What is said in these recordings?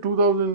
2000,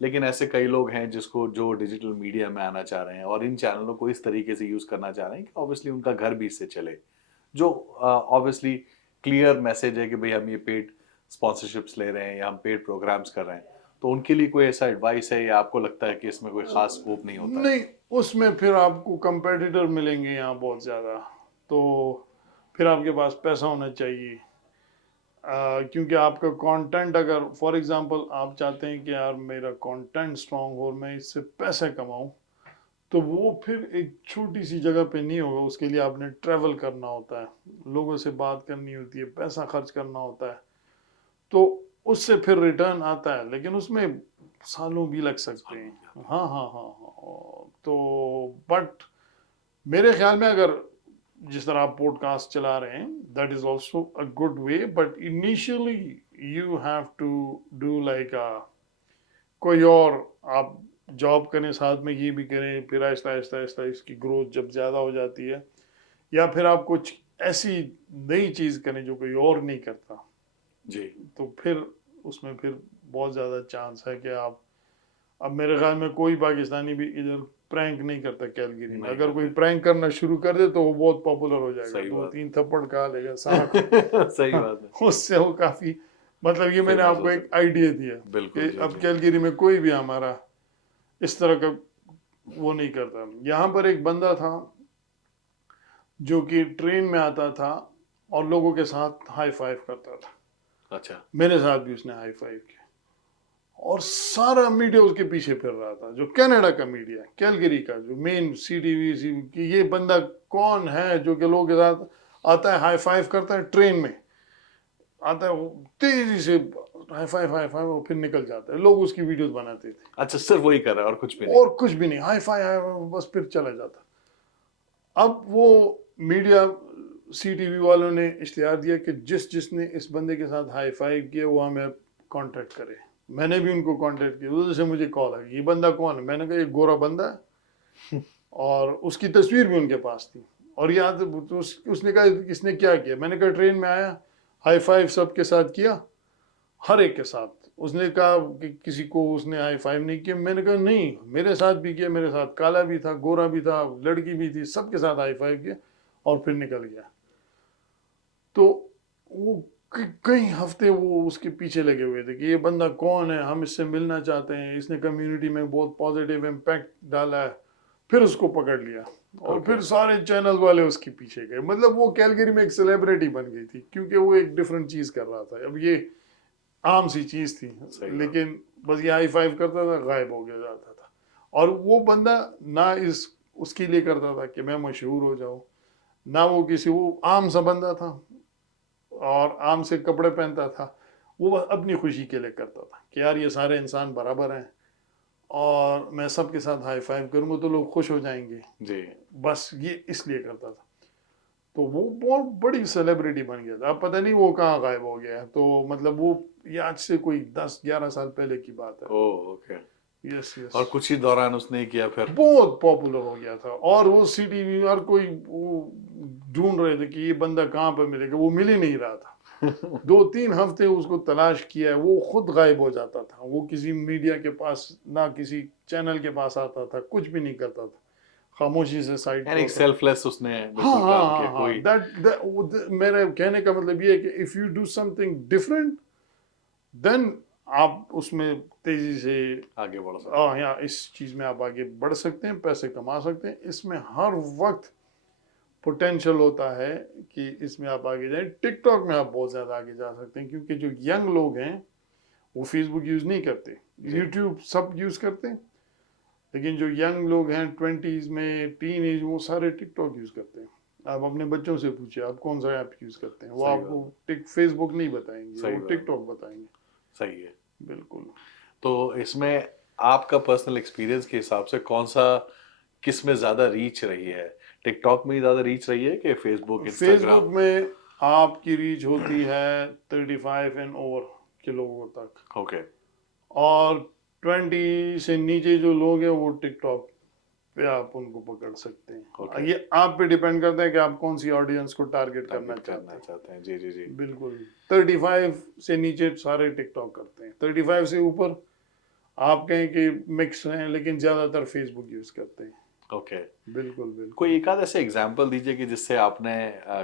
لیکن ایسے کئی لوگ ہیں جس کو جو ڈیجیٹل میڈیا میں آنا چاہ رہے ہیں اور ان چینلوں کو اس طریقے سے یوز کرنا چاہ رہے ہیں کہ آبویسلی ان کا گھر بھی اس سے چلے، جو آبویسلی کلیئر میسج ہے کہ بھئی ہم یہ پیڈ اسپانسرشپس لے رہے ہیں یا ہم پیڈ پروگرامس کر رہے ہیں، تو ان کے لیے کوئی ایسا ایڈوائس ہے یا آپ کو لگتا ہے کہ اس میں کوئی خاص اسکوپ نہیں ہوتا ہے؟ نہیں، اس میں پھر آپ کو کمپیٹیٹر ملیں گے یہاں بہت زیادہ، تو پھر آپ کے پاس پیسہ ہونا چاہیے، کیونکہ آپ کا کانٹینٹ اگر فار ایگزامپل آپ چاہتے ہیں کہ یار میرا کانٹینٹ اسٹرانگ ہو اور میں اس سے پیسے کماؤں، تو وہ پھر ایک چھوٹی سی جگہ پہ نہیں ہوگا، اس کے لیے آپ نے ٹریول کرنا ہوتا ہے، لوگوں سے بات کرنی ہوتی ہے، پیسہ خرچ کرنا ہوتا ہے، تو اس سے پھر ریٹرن آتا ہے، لیکن اس میں سالوں بھی لگ سکتے ہیں۔ ہاں ہاں ہاں ہاں، تو بٹ میرے خیال میں اگر جس طرح آپ پوڈ کاسٹ چلا رہے ہیں that is also a good way, but initially you have to do like کوئی اور آپ جاب کریں ساتھ میں یہ بھی کریں، پھر آہستہ آہستہ آہستہ اس کی گروتھ جب زیادہ ہو جاتی ہے، یا پھر آپ کچھ ایسی نئی چیز کریں جو کوئی اور نہیں کرتا، جی تو پھر اس میں پھر بہت زیادہ چانس ہے کہ آپ، اب میرے خیال میں کوئی پاکستانی بھی ادھر پرینک نہیں کرتا کیلگری میں، اگر کوئی پرینک کرنا شروع کر دے تو وہ بہت پاپولر ہو جائے گا، صحیح دو بات تین تھپڑ کھا لے گا سارا صحیح بات ہے، اس سے وہ کافی، مطلب یہ میں نے آپ کو ایک آئیڈیا دیا کہ بالکل جی اب جی کیلگری میں کوئی بھی ہمارا اس طرح کا وہ نہیں کرتا۔ یہاں پر ایک بندہ تھا جو کہ ٹرین میں آتا تھا اور لوگوں کے ساتھ ہائی فائیو کرتا تھا، اچھا میرے ساتھ بھی اس نے ہائی فائیو کیا، اور سارا میڈیا اس کے پیچھے پھر رہا تھا، جو کینیڈا کا میڈیا، کیلگری کا جو مین سی ٹی وی سی، کہ یہ بندہ کون ہے جو کہ لوگوں کے ساتھ آتا ہے، ہائی فائیو کرتا ہے، ٹرین میں آتا ہے وہ تیزی سے ہائی فائیو ہائی فائیو، اور پھر نکل جاتا ہے، لوگ اس کی ویڈیوز بناتے تھے، اچھا صرف وہی کر رہا ہے اور کچھ بھی نہیں؟ اور کچھ بھی نہیں، ہائی فائیو بس پھر چلا جاتا۔ اب وہ میڈیا سی ٹی وی والوں نے اشتہار دیا کہ جس نے اس بندے کے ساتھ ہائی فائیو کیا وہ ہمیں کانٹیکٹ کرے، میں نے بھی ان کو کانٹیکٹ کیا، ادھر سے مجھے کال آئی، یہ بندہ کون ہے؟ میں نے کہا یہ گورا بندہ ہے، اور اس کی تصویر بھی ان کے پاس تھی، اور یاد اس نے کہا اس نے کیا کیا؟ میں نے کہا ٹرین میں آیا، ہائی فائیو سب کے ساتھ کیا، ہر ایک کے ساتھ۔ اس نے کہا کہ کسی کو اس نے ہائی فائیو نہیں کیا، میں نے کہا نہیں، میرے ساتھ بھی کیا، میرے ساتھ کالا بھی تھا، گورا بھی تھا، لڑکی بھی تھی، سب کے ساتھ ہائی فائیو کیا، اور پھر نکل گیا۔ تو وہ کئی ہفتے وہ اس کے پیچھے لگے ہوئے تھے کہ یہ بندہ کون ہے، ہم اس سے ملنا چاہتے ہیں، اس نے کمیونٹی میں بہت پازیٹیو امپیکٹ ڈالا ہے، پھر اس کو پکڑ لیا، اور پھر سارے چینل والے اس کے پیچھے گئے، مطلب وہ کیلگری میں ایک سیلیبریٹی بن گئی تھی، کیونکہ وہ ایک ڈفرینٹ چیز کر رہا تھا۔ اب یہ عام سی چیز تھی، لیکن بس یہ ہائی فائیو کرتا تھا، غائب ہو گیا جاتا تھا، اور وہ بندہ نہ اس کے لیے کرتا تھا کہ میں مشہور ہو جاؤں، نہ وہ کسی، وہ عام سا بندہ تھا اور عام سے کپڑے پہنتا تھا، وہ بس اپنی خوشی کے لیے کرتا تھا کہ یار یہ سارے انسان برابر ہیں، اور میں سب کے ساتھ ہائی فائیو کروں گا تو لوگ خوش ہو جائیں گے، جی بس یہ اس لیے کرتا تھا۔ تو وہ بہت بڑی سیلیبریٹی بن گیا تھا، اب پتہ نہیں وہ کہاں غائب ہو گیا ہے، تو مطلب وہ یہ آج سے کوئی 10-11 سال پہلے کی بات ہے۔ اوکے، یس یس، اور کچھ ہی دوران اس نے کیا پھر؟ بہت پاپولر ہو گیا تھا، اور وہ سی ٹی وی ہر کوئی وہ ڈھونڈ رہے تھے کہ یہ بندہ کہاں پہ ملے گا، وہ مل ہی نہیں رہا تھا، 2-3 ہفتے اس کو تلاش کیا ہے، وہ خود غائب ہو جاتا تھا، وہ کسی میڈیا کے پاس نہ کسی چینل کے پاس آتا تھا، کچھ بھی نہیں کرتا تھا، خاموشی سے سائڈ یعنی پہ ایک ہوتا۔ سیلف لیس اس نے ہاں بالکل ہاں کام ہاں کیا، ہاں، کوئی میرے کہنے کا مطلب یہ ہے کہ if you do something different than آپ اس میں تیزی سے آگے بڑھ سکتا یا اس چیز میں آپ آگے بڑھ سکتے ہیں، پیسے کما سکتے ہیں، اس میں ہر وقت پوٹینشیل ہوتا ہے کہ اس میں آپ آگے جائیں۔ ٹک ٹاک میں آپ بہت زیادہ آگے جا سکتے ہیں، کیونکہ جو ینگ لوگ ہیں وہ فیس بک یوز نہیں کرتے، یوٹیوب سب یوز کرتے ہیں، لیکن جو ینگ لوگ ہیں 20s میں، ٹین ایج، وہ سارے ٹک ٹاک یوز کرتے ہیں۔ آپ اپنے بچوں سے پوچھیں آپ کون سا ایپ یوز کرتے ہیں، وہ آپ کو فیس بک نہیں بتائیں گے، وہ ٹک ٹاک بتائیں گے۔ صحیح ہے، بالکل۔ تو اس میں آپ کا پرسنل ایکسپیرینس کے حساب سے کون سا، کس میں زیادہ ریچ رہی ہے؟ ٹک ٹاک میں زیادہ ریچ رہی ہے کہ فیس بک، فیس انسٹاگرام؟ بک میں آپ کی ریچ ہوتی ہے 35 اینڈ اوور کے لوگوں تک، اوکے، اور 20 سے نیچے جو لوگ ہیں وہ ٹک ٹاک پہ آپ ان کو پکڑ سکتے ہیں۔ یہ آپ پہ ڈیپینڈ کرتا ہے کہ آپ کون سی آڈینس کو ٹارگٹ کرنا چاہتے ہیں۔ جی جی جی، بالکل، 35 سے نیچے سارے ٹک ٹاک کرتے ہیں، 35 سے اوپر آپ کہیں کہ مکس ہیں لیکن زیادہ تر فیس بک یوز کرتے ہیں. اوکے. بالکل بالکل. کوئی ایک آدھ ایسے اگزامپل دیجیے کہ جس سے آپ نے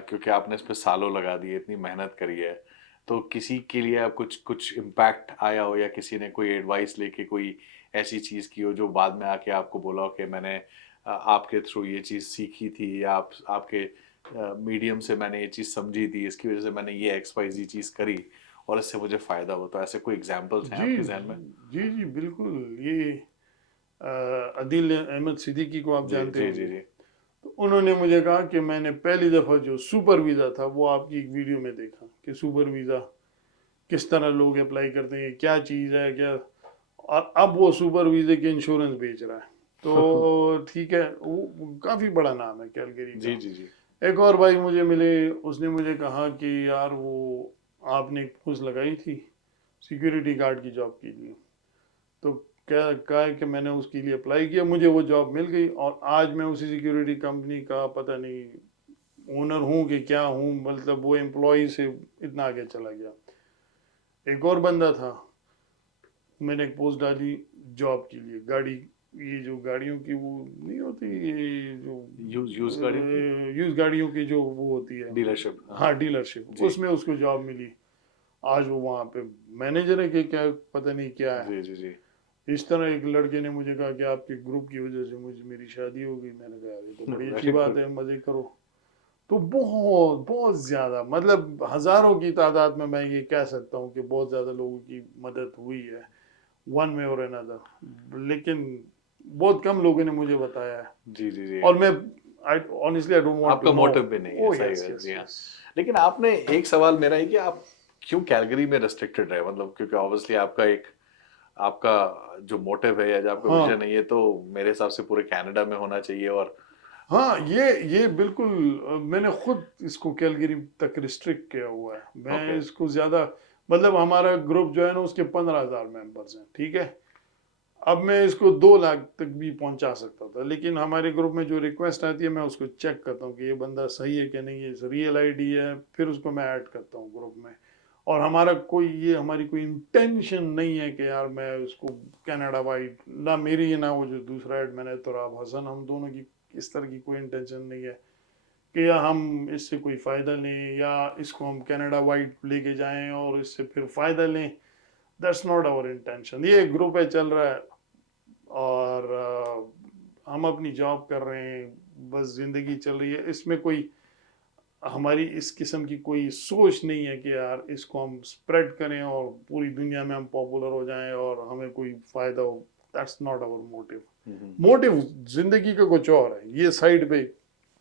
کیونکہ آپ نے اس پہ سالوں لگا دیے, اتنی محنت کری ہے, تو کسی کے لیے آپ کچھ امپیکٹ آیا ہو, یا کسی نے کوئی ایڈوائس لے کے کوئی ایسی چیز کی ہو جو بعد میں آ کے آپ کو بولا ہو کہ میں نے آپ کے تھرو یہ چیز سیکھی تھی, یا آپ کے میڈیم سے میں نے یہ چیز سمجھی تھی, اس کی وجہ سے میں نے یہ XYZ چیز کری اور اس سے مجھے فائدہ ہو. تو ایسے کوئی ایگزامپلس ہیں آپ جی کے ذہن میں؟ جی جی بالکل. یہ عدیل احمد صدیقی کو آپ جی جانتے جی ہوں جی گے. جی. تو انہوں نے مجھے کہا کہ میں نے پہلی دفعہ جو سپر ویزا تھا وہ آپ کی ایک ویڈیو میں دیکھا کہ سپر ویزا کس طرح لوگ اپلائی کرتے ہیں, کیا چیز ہے کیا, اور اب وہ سپر ویزے کے انشورنس بیچ رہا ہے. تو ٹھیک ہے, وہ کافی بڑا نام ہے کیلگری کا. جی جی جی. ایک اور بھائی مجھے ملے, اس نے مجھے کہا کہ یار وہ آپ نے ایک پوسٹ لگائی تھی سیکیورٹی گارڈ کی جاب کے لیے, تو کیا کہا ہے کہ میں نے اس کے لیے اپلائی کیا, مجھے وہ جاب مل گئی, اور آج میں اسی سیکیورٹی کمپنی کا پتہ نہیں اونر ہوں کہ کیا ہوں, مطلب وہ امپلائی سے اتنا آگے چلا گیا. ایک اور بندہ تھا, میں نے ایک پوسٹ ڈالی جاب کے لیے, گاڑی, یہ جو گاڑیوں کی وہ نہیں ہوتی, یہ جو یوز گاڑیوں کی یوز گاڑیوں کی جو وہ ہوتی ہے ڈیلرشپ. ہاں ڈیلرشپ, جی اس میں اس کو جاب ملی. آج وہ وہاں پہ مینیجر ہے کہ کیا پتہ نہیں کیا ہے. جی جی جی. اس طرح ایک لڑکے نے مجھے کہا کہ آپ کے گروپ کی وجہ سے میری شادی ہو گئی. میں نے کہا یہ تو بڑی اچھی بات ہے, مزے کرو. تو بہت بہت زیادہ, مطلب ہزاروں کی تعداد میں یہ کہہ سکتا ہوں کہ بہت زیادہ لوگوں کی مدد ہوئی ہے ون وے اور another, لیکن بہت کم لوگوں نے مجھے بتایا ہے. جی جی جی. اور میں honestly I don't want آپ to کا know. موٹو بھی نہیں ہے. Oh صحیح yes ہے. yes جی ہاں. yes. لیکن آپ نے ایک سوال میرا ہے کہ آپ کیوں کیلگری میں ریسٹرکٹڈ رہے, مطلب کیونکہ obviously آپ کا جو موٹو ہے یا جو آپ کا ہاں ویژن ہے یہ تو میرے حساب سے پورے کینیڈا میں ہونا چاہیے. اور ہاں یہ بالکل, میں نے خود اس کو کیلگری تک ریسٹرکٹ کیا ہوا ہے. میں اس کو زیادہ, مطلب ہمارا گروپ جو ہے نا اس کے 15,000 ممبرز ہیں, ٹھیک ہے. اب میں اس کو 2 لاکھ تک بھی پہنچا سکتا تھا, لیکن ہمارے گروپ میں جو ریکویسٹ آتی ہے میں اس کو چیک کرتا ہوں کہ یہ بندہ صحیح ہے کہ نہیں, یہ ریئل ID ہے, پھر اس کو میں ایڈ کرتا ہوں گروپ میں. اور ہماری کوئی انٹینشن نہیں ہے کہ یار میں اس کو کینیڈا وائڈ, نہ میری نہ وہ جو دوسرا ایڈ میں نے تراب حسن, ہم دونوں کی اس طرح کی کوئی انٹینشن نہیں ہے کہ یا ہم اس سے کوئی فائدہ لیں یا اس کو ہم کینیڈا وائڈ لے کے جائیں اور اس سے پھر فائدہ لیں. That's not our intention. یہ گروپ ہے, چل رہا ہے, اور ہم اپنی جاب کر رہے ہیں, بس زندگی چل رہی ہے. اس میں کوئی ہماری اس قسم کی کوئی سوچ نہیں ہے کہ یار اس کو ہم سپریڈ کریں اور پوری دنیا میں ہم پاپولر ہو جائیں اور ہمیں کوئی فائدہ ہو. That's not our motive. Motive زندگی کا کچھ اور ہے, یہ سائڈ پہ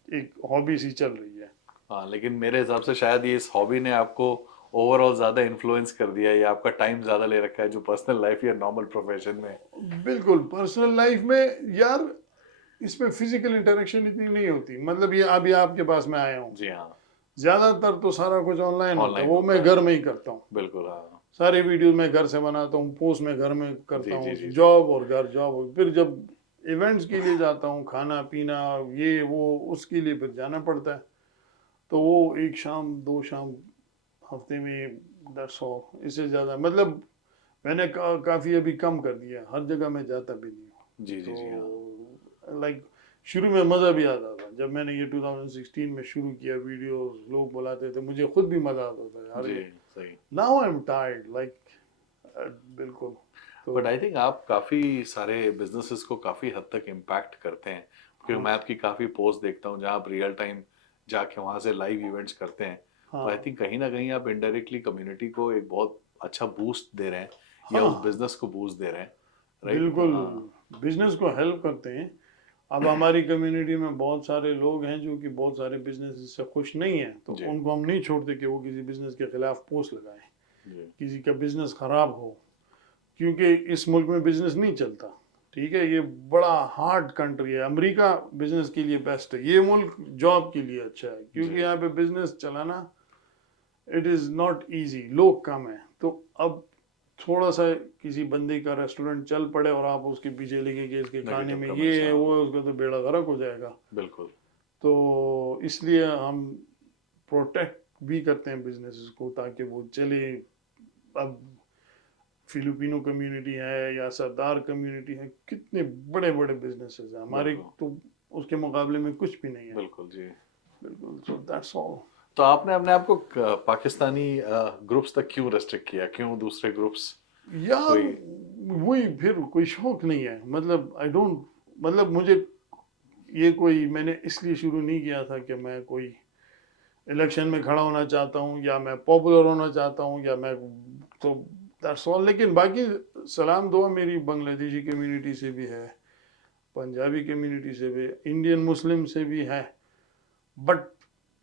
ایک ہابی سی چل رہی ہے. ہاں, لیکن میرے حساب سے شاید یہ اس ہابی نے آپ کو اوور آل زیادہ انفلوئنس کر دیا ہے, یا آپ کا ٹائم زیادہ لے رکھا ہے جو پرسنل لائف یا نارمل پروفیشن میں. بالکل, پرسنل لائف میں یار اس میں فزیکل انٹریکشن اتنی نہیں ہوتی. مطلب یہ ابھی آپ کے پاس میں آیا ہوں, جی ہاں, زیادہ تر تو سارا کچھ آن لائن ہوتا ہے, وہ ہوتا میں ہے. گھر میں ہی کرتا ہوں. بالکل. ہاں ساری ویڈیوز میں گھر سے بناتا ہوں, پوسٹ میں گھر میں کرتا ہوں, جی. جاب اور گھر, جاب. پھر جب ایونٹس کے لیے جاتا ہوں, کھانا پینا یہ وہ, اس کے لیے پھر جانا پڑتا ہے. تو وہ 1 شام 2 شام ہفتے میں, دیٹس آل. اس سے زیادہ مطلب میں نے کافی ابھی کم کر دیا, ہر جگہ میں جاتا بھی نہیں ہوں. جی جی جی. ہاں تو لائک شروع میں مزہ بھی آتا تھا جب میں نے یہ 2016 میں شروع کیا ویڈیوز, لوگ بلاتے تھے, مجھے خود بھی مزہ آتا تھا یار. جی صحیح. Now I am tired like. بالکل. بٹ آئی تھنک آپ کافی سارے بزنسز کو کافی حد تک امپیکٹ کرتے ہیں, کیونکہ میں آپ کی کافی پوسٹ دیکھتا ہوں جہاں آپ ریئل ٹائم جا کے وہاں سے لائیو ایونٹس کرتے ہیں. تو آئی تھنک کہیں نہ کہیں آپ انڈائریکٹلی کمیونٹی کو ایک بہت اچھا بوسٹ دے رہے ہیں, یا اس بزنس کو بوسٹ دے رہے ہیں. بالکل, بزنس کو ہیلپ کرتے ہیں. اب ہماری کمیونٹی میں بہت سارے لوگ ہیں جو کہ بہت سارے بزنس سے خوش نہیں ہیں, تو ان کو ہم نہیں چھوڑتے کہ وہ کسی بزنس کے خلاف پوسٹ لگائیں, کسی کا بزنس خراب ہو, کیونکہ اس ملک میں بزنس نہیں چلتا. ٹھیک ہے, یہ بڑا ہارڈ کنٹری ہے. امریکہ بزنس کے لیے بیسٹ ہے, یہ ملک جاب کے لیے اچھا ہے, کیونکہ یہاں پہ بزنس چلانا اٹ از ناٹ ایزی, لوگ کم ہیں. تو اب تھوڑا سا کسی بندے کا ریسٹورینٹ چل پڑے اور آپ اس کے پیچھے لگے کہ اس کے کھانے میں یہ ہے وہ, اس کا تو بیڑا غرق ہو جائے گا. بالکل. تو اس لیے ہم پروٹیکٹ بھی کرتے ہیں بزنسز کو تاکہ وہ چلے. اب فلپینو کمیونٹی ہے یا سردار کمیونٹی ہے, کتنے بڑے بڑے بزنسز ہیں ہمارے, تو اس کے مقابلے میں کچھ بھی نہیں ہے. بالکل جی, بالکل. So that's all. تو آپ نے اپنے آپ کو پاکستانی گروپس تک کیوں ریسٹرکٹ کیا, کیوں دوسرے گروپس؟ یار وہی پھر کوئی شوق نہیں ہے, مطلب آئی ڈونٹ, مطلب مجھے یہ کوئی, میں نے اس لیے شروع نہیں کیا تھا کہ میں کوئی الیکشن میں کھڑا ہونا چاہتا ہوں یا میں پاپولر ہونا چاہتا ہوں یا میں, تو دیٹس آل. لیکن باقی سلام دعا میری بنگلہ دیشی کمیونٹی سے بھی ہے, پنجابی کمیونٹی سے بھی, انڈین مسلم سے بھی ہے, بٹ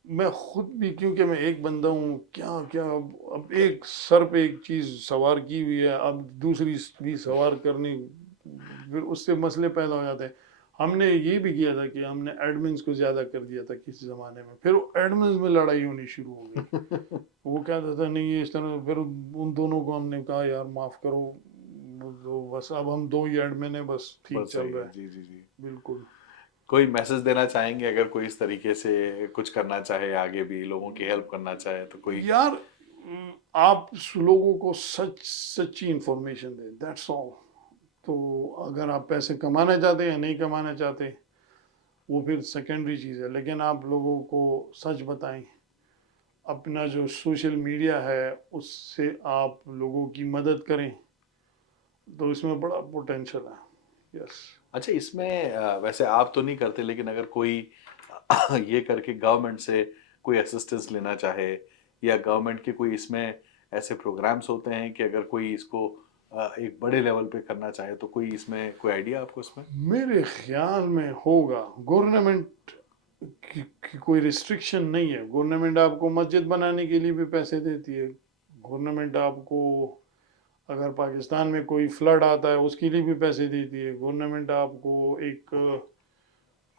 میں خود بھی, کیونکہ میں ایک بندہ ہوں, کیا کیا اب ایک سر پہ ایک چیز سوار کی ہوئی ہے, اب دوسری بھی سوار کرنی, پھر اس سے مسئلے پیدا ہو جاتے ہیں. ہم نے یہ بھی کیا تھا کہ ہم نے ایڈمنس کو زیادہ کر دیا تھا کسی زمانے میں, پھر ایڈمنس میں لڑائی ہونی شروع ہو گئی. وہ کہتا تھا نہیں یہ اس طرح, پھر ان دونوں کو ہم نے کہا یار معاف کرو, بس اب ہم دو ہی ایڈمن ہیں, بس ٹھیک چل رہا ہے. جی جی جی. بالکل. کوئی میسج دینا چاہیں گے اگر کوئی اس طریقے سے کچھ کرنا چاہے, آگے بھی لوگوں کی ہیلپ کرنا چاہے تو کوئی؟ یار آپ لوگوں کو سچی انفارمیشن دیں, دیٹس آل. تو اگر آپ پیسے کمانا چاہتے ہیں یا نہیں کمانا چاہتے وہ پھر سیکنڈری چیز ہے, لیکن آپ لوگوں کو سچ بتائیں. اپنا جو سوشل میڈیا ہے اس سے آپ لوگوں کی مدد کریں, تو اس میں بڑا پوٹینشل ہے. یس. اچھا, اس میں ویسے آپ تو نہیں کرتے, لیکن اگر کوئی یہ کر کے گورنمنٹ سے کوئی اسسٹنس لینا چاہے, یا گورنمنٹ کے کوئی اس میں ایسے پروگرامز ہوتے ہیں کہ اگر کوئی اس کو ایک بڑے لیول پہ کرنا چاہے, تو کوئی اس میں کوئی آئیڈیا آپ کو اس میں؟ میرے خیال میں ہوگا. گورنمنٹ کی کوئی ریسٹرکشن نہیں ہے. گورنمنٹ آپ کو مسجد بنانے کے لیے بھی پیسے دیتی ہے. گورنمنٹ آپ کو اگر پاکستان میں کوئی فلڈ آتا ہے اس کے لیے بھی پیسے دیتی ہے. گورنمنٹ آپ کو ایک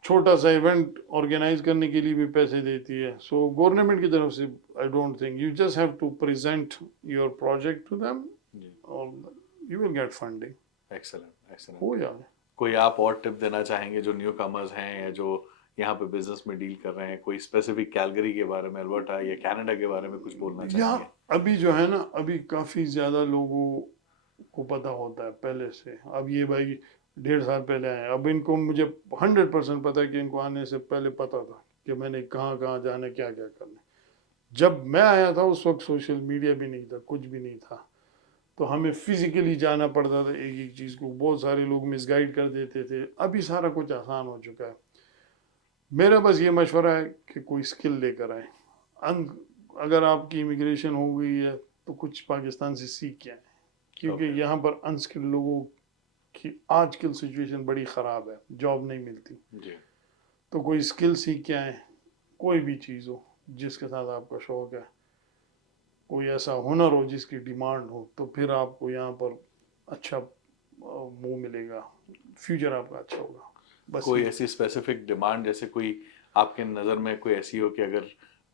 چھوٹا سا ایونٹ آرگنائز کرنے کے لیے بھی پیسے دیتی ہے. سو گورنمنٹ کی طرف سے I don't think, you just have to present your project to them اور you will get funding. Excellent excellent. ہو جائے. کوئی آپ اور ٹپ دینا چاہیں گے جو نیو کمرز ہیں یا جو یہاں پہ بزنس میں ڈیل کر رہے ہیں, کوئی اسپیسیفک کیلگری کے بارے میں, البرٹا یا کینیڈا کے بارے میں کچھ بولنا چاہیں یار گے؟ ابھی جو ہے نا, ابھی کافی زیادہ لوگوں کو پتہ ہوتا ہے پہلے سے. اب یہ بھائی 1.5 سال پہلے آئے, اب ان کو مجھے 100% پتہ ہے کہ ان کو آنے سے پہلے پتہ تھا کہ میں نے کہاں کہاں جانا, کیا کیا کرنا. جب میں آیا تھا اس وقت سوشل میڈیا بھی نہیں تھا, کچھ بھی نہیں تھا, تو ہمیں فزیکلی جانا پڑتا تھا ایک ایک چیز کو. بہت سارے لوگ مس گائیڈ کر دیتے تھے. ابھی سارا کچھ آسان ہو چکا ہے. میرا بس یہ مشورہ ہے کہ کوئی اسکل لے کر آئیں. اگر آپ کی امیگریشن ہو گئی ہے تو کچھ پاکستان سے سیکھ کے آئیں, کیونکہ یہاں پر انسکل لوگوں کی آج کل سچویشن بڑی خراب ہے, جاب نہیں ملتی. تو کوئی اسکل سیکھ کے آئیں, کوئی بھی چیز ہو جس کے ساتھ آپ کا شوق ہے, کوئی ایسا ہنر ہو جس کی ڈیمانڈ ہو, تو پھر آپ کو یہاں پر اچھا منہ ملے گا, فیوچر آپ کا اچھا ہوگا. بس کوئی ایسی اسپیسیفک ڈیمانڈ جیسے کوئی آپ کے نظر میں کوئی ایسی ہو کہ اگر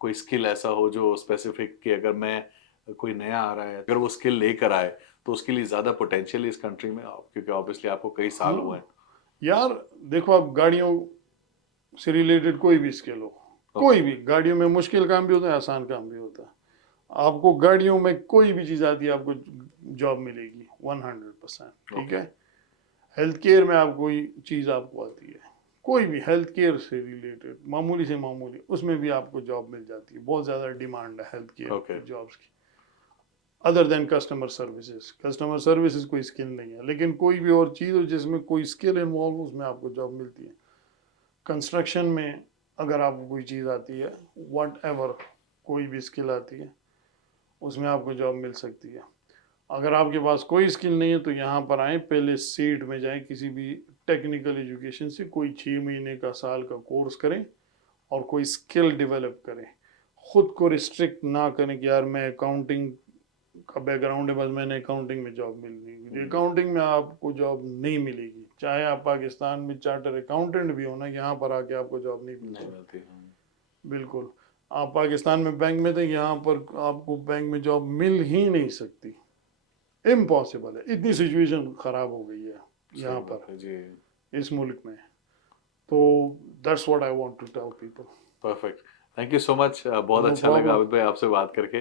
کوئی اسکل ایسا ہو جو اسپیسیفک کہ اگر میں کوئی نیا آ رہا ہے, اگر وہ اسکل لے کر آئے تو اس کے لیے زیادہ پوٹینشیل ہے اس کنٹری میں, کیونکہ آبویسلی آپ کو کئی سال ہوئے ہیں. یار دیکھو, اب گاڑیوں سے ریلیٹڈ کوئی بھی اسکل ہو, کوئی بھی, گاڑیوں میں مشکل کام بھی ہوتا ہے, آسان کام بھی ہوتا ہے. آپ کو گاڑیوں میں کوئی بھی چیز آتی ہے آپ کو جاب ملے گی 100%. ٹھیک ہے. ہیلتھ کیئر میں آپ کوئی چیز آپ کو آتی ہے, کوئی بھی ہیلتھ کیئر سے ریلیٹڈ معمولی سے معمولی, اس میں بھی آپ کو جاب مل جاتی ہے. بہت زیادہ ڈیمانڈ ہے ہیلتھ کیئر کی جابس کی. Other then customer services, customer services کوئی اسکل نہیں ہے, لیکن کوئی بھی اور چیز ہو جس میں کوئی اسکل انوالو ہو, اس میں آپ کو جاب ملتی ہے. کنسٹرکشن میں اگر آپ کو کوئی چیز آتی ہے, واٹ ایور, کوئی بھی اسکل آتی ہے, اس میں آپ کو جاب مل سکتی ہے. اگر آپ کے پاس کوئی اسکل نہیں ہے تو یہاں پر آئیں, پہلے سیٹ میں جائیں, کسی بھی ٹیکنیکل ایجوکیشن سے کوئی 6 مہینے کا, سال کا کورس کریں اور کوئی اسکل ڈیولپ کریں. خود کو ریسٹرکٹ نہ کریں کہ یار میں اکاؤنٹنگ کا بیک گراؤنڈ ہے, بس میں نے اکاؤنٹنگ میں جاب ملنی ہے. اکاؤنٹنگ میں آپ کو جاب نہیں ملے گی, چاہے آپ پاکستان میں چارٹر اکاؤنٹنٹ بھی ہونا, یہاں پر آ کے آپ کو جاب نہیں ملتی. بالکل. آپ پاکستان میں بینک میں تھے, یہاں پر آپ کو بینک میں جاب مل ہی نہیں سکتی, امپاسبل ہے. اتنی سچویشن خراب ہو گئی ہے یہاں پر اس ملک میں. تو that's what I want to tell people. Perfect, thank you so much. بہت اچھا لگا عابد بھائی آپ سے بات کر کے.